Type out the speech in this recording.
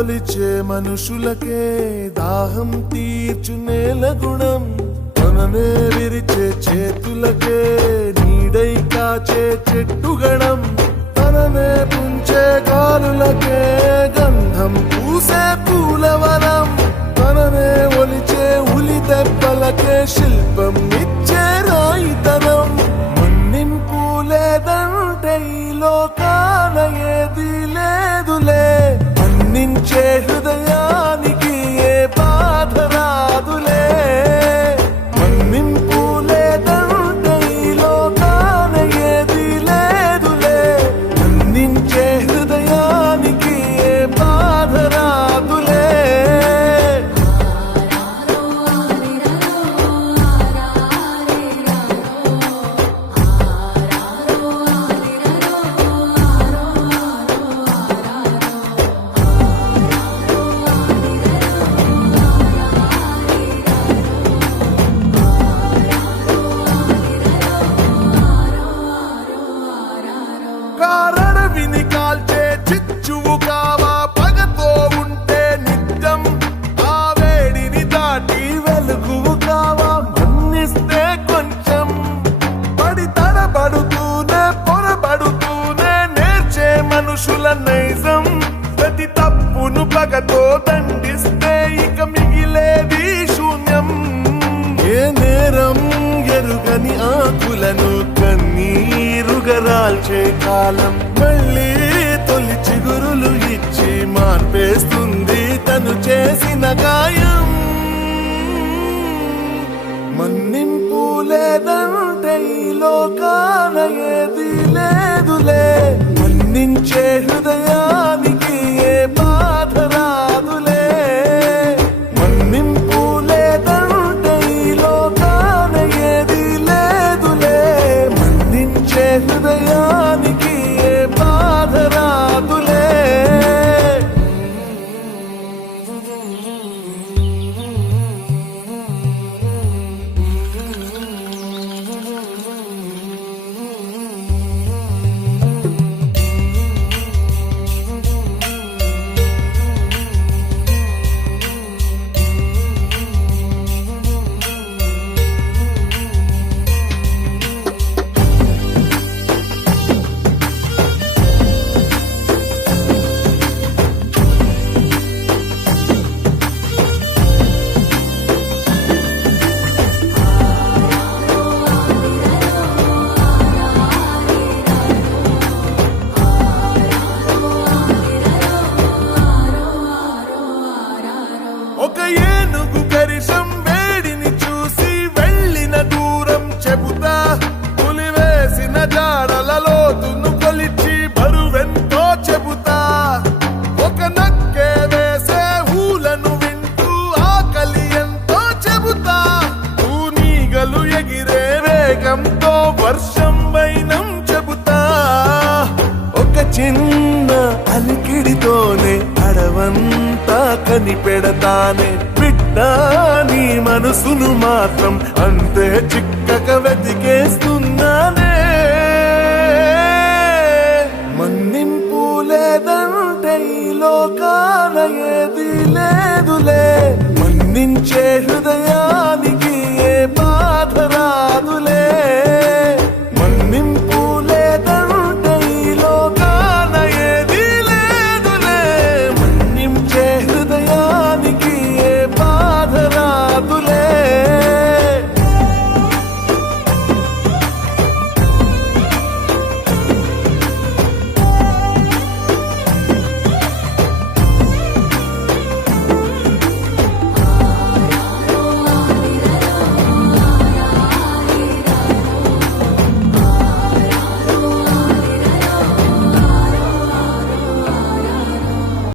కొలిచే మనుషులకే దాహం తీర్చు నేల గుణం తననే విరిచే చేతులకే నీడై కాచే చెట్టుగణం తననే పుంచే గాలులకే గంధం పూసే పూలవనం తననే ఒలిచే ఉలి దెబ్బలకే శిల్పం ఇచ్చే రాయితనం మన్నింపు లేదంటే ఈ లోకాన ఏది లేదులే మన్నించే హృదయానికి ఏ బాధ రాదులే మన్నింపు లేదంటే ఈ లోకాన ఏది లేదులే మన్నించే హృదయానికి ఏ బాధ రాదులే కారణవిని కాల్చే చిచ్చువు కావా పగతో ఉంటే నిత్యం ఆ వేడిని దాటి వెలుగువు కావా మన్నిస్తే కొంచెం పడి తడబడుతూనే పొరబడుతూనే నేర్చే మనుషుల నైజం ప్రతి తప్పును పగతో దండిస్తే ఇక మిగిలేది శూన్యం ఏ నేరం ఎరుగని ఆకులను కన్నీరుగరాల్చే కాలం మళ్ళీ తొలి చిగురులు ఇచ్చి మార్పేస్తుంది తను చేసిన గాయం మన్నింపు లేదంటే ఈ లోకాన ఏది లేదులే మన్నించే హృదయానికి ఏ బాధ రాదులే మన్నింపు లేదంటే ఈ లోకాన ఏది లేదులే మన్నించే హృదయానికి ఏ బాధ రాదులే ఒక ఏనుగు కరిషం వేడిని చూసి వెళ్ళిన దూరం చెబుతా పులి వేసిన జాడల లోతును కొలిచి బరువెంతో చెబుతా ఒక నక్కే వేసే ఊలను వింటూ ఆకలి ఎంతో చెబుతా తూనీగలు ఎగిరే వేగంతో వర్షం వైనం చెబుతా ఒక చిన్న అలికిడితోనే అడవంతా కనిపెడతానే బిడ్డ నీ మనసును మాత్రం అంతే చిక్కక వెతికేస్తున్నానే మన్నింపు లేదంటే ఈ లోకాన ఏది లేదులే మన్నించే హృదయా